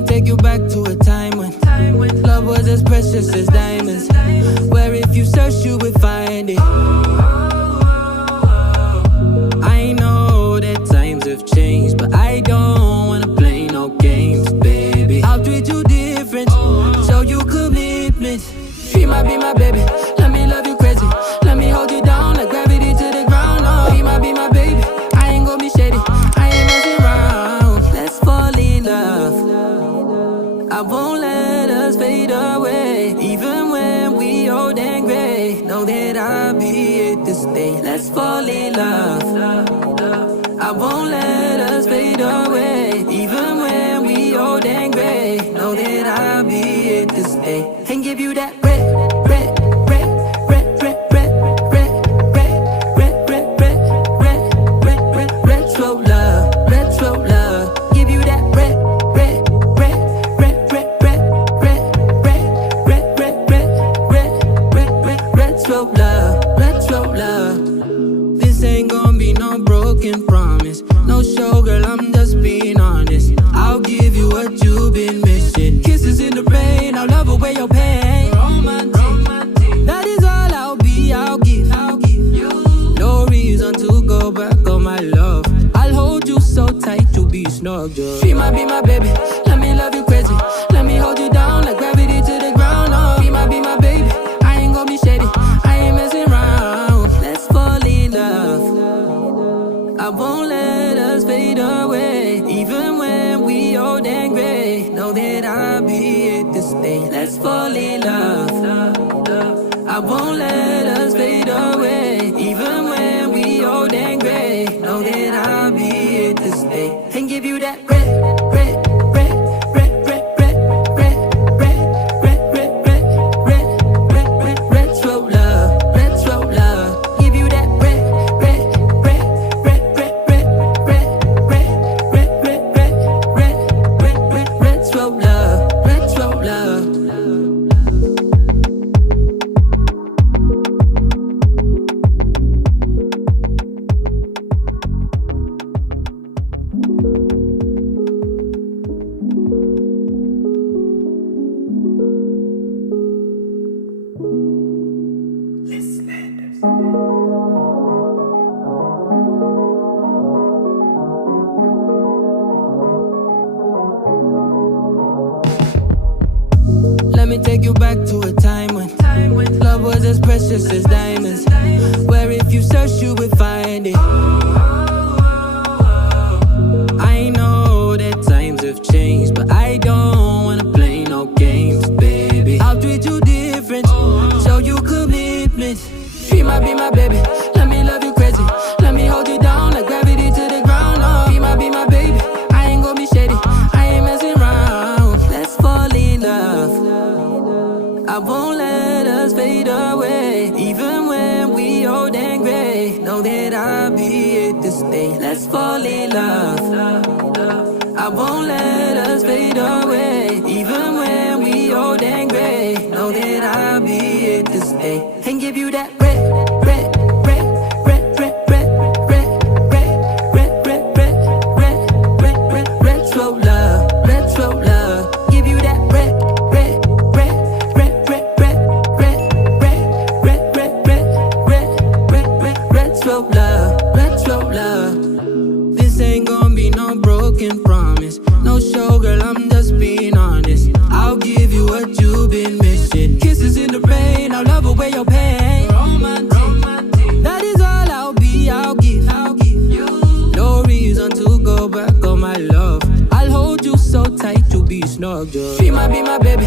me take you back to a time when love was as precious as diamonds, where if you search you would find it. I know that times have changed, but I don't wanna play no games, baby. I'll treat you different, show you commitment. She might be my baby, let me love you crazy. Let me hold you down like gravity to the ground. Oh, she might be my baby, I ain't gonna be shady, I ain't messing around. Let's fall in love, I won't let us fade away. Even when we old and gray, know that I'll be here to stay. Let's fall in love, I won't let us fade away. Even when we old and gray, know that I'll be here to stay. And give you that red, red, red, red, red, red, red, red, red, red, red, red, red, red, retro love, retro love. Give you that red, red, red, red, red, red, red, red, red, red, red, red, red, retro love, retro love. This ain't gonna be no broken promise, no show, girl, I'm just being honest. I'll give you what you've been missing. Kisses in the rain, I'll love away your pain. Romantic, that is all I'll be, I'll give you. No reason to go back on my love. I'll hold you so tight, you'll be snug, just. She might be my baby, let me love you crazy. Let me hold you down like gravity to the ground. Oh, she might be my baby, I ain't gonna be shady, I ain't messing around. Let's fall in love, I won't let us fade away. Even when we old and gray, know that I'll be here to stay. Let's fall in love, I won't let us fade away. Even when we old and gray, know that I'll be here to stay. And give you that red, red, red, red, red, red, red, red, red, red, red, red, red, red, retro love, retro love. Give you that red, red, red, red, red, red, red, red, red, red, red, red, red, red, retro love, retro love. Let me take you back to a time when love was as precious as diamonds, where if you search you would find it. I know that times have changed, but I don't wanna play no games, baby. I'll treat you different, show you commitment. She might be my baby, let me love you crazy. Let me hold you down like gravity to the ground. Oh, she might be my baby, I ain't gonna be shady, I ain't messing around. Let's fall in love, I won't let us fade away. Even when we old and gray, know that I'll be here to stay. Let's fall in love, I won't let us fade away. Even when we old and gray, know that I'll be here to stay. And give you that red, red, red, red, red, red, red, red, red, red, red, red, red, red, retro love, retro love. Give you that red, red, red, red, red, red, red, red, red, red, red, red, red, red, retro love, retro love. This ain't gonna be no broken promise, no show, girl, I'm just being honest. I'll give you what you've been missing. Kisses in the rain, I'll love away your pain. Romantic, that is all I'll be, I'll give you. No reason to go back on my love. I'll hold you so tight, you'll be snug, just. She might be my baby,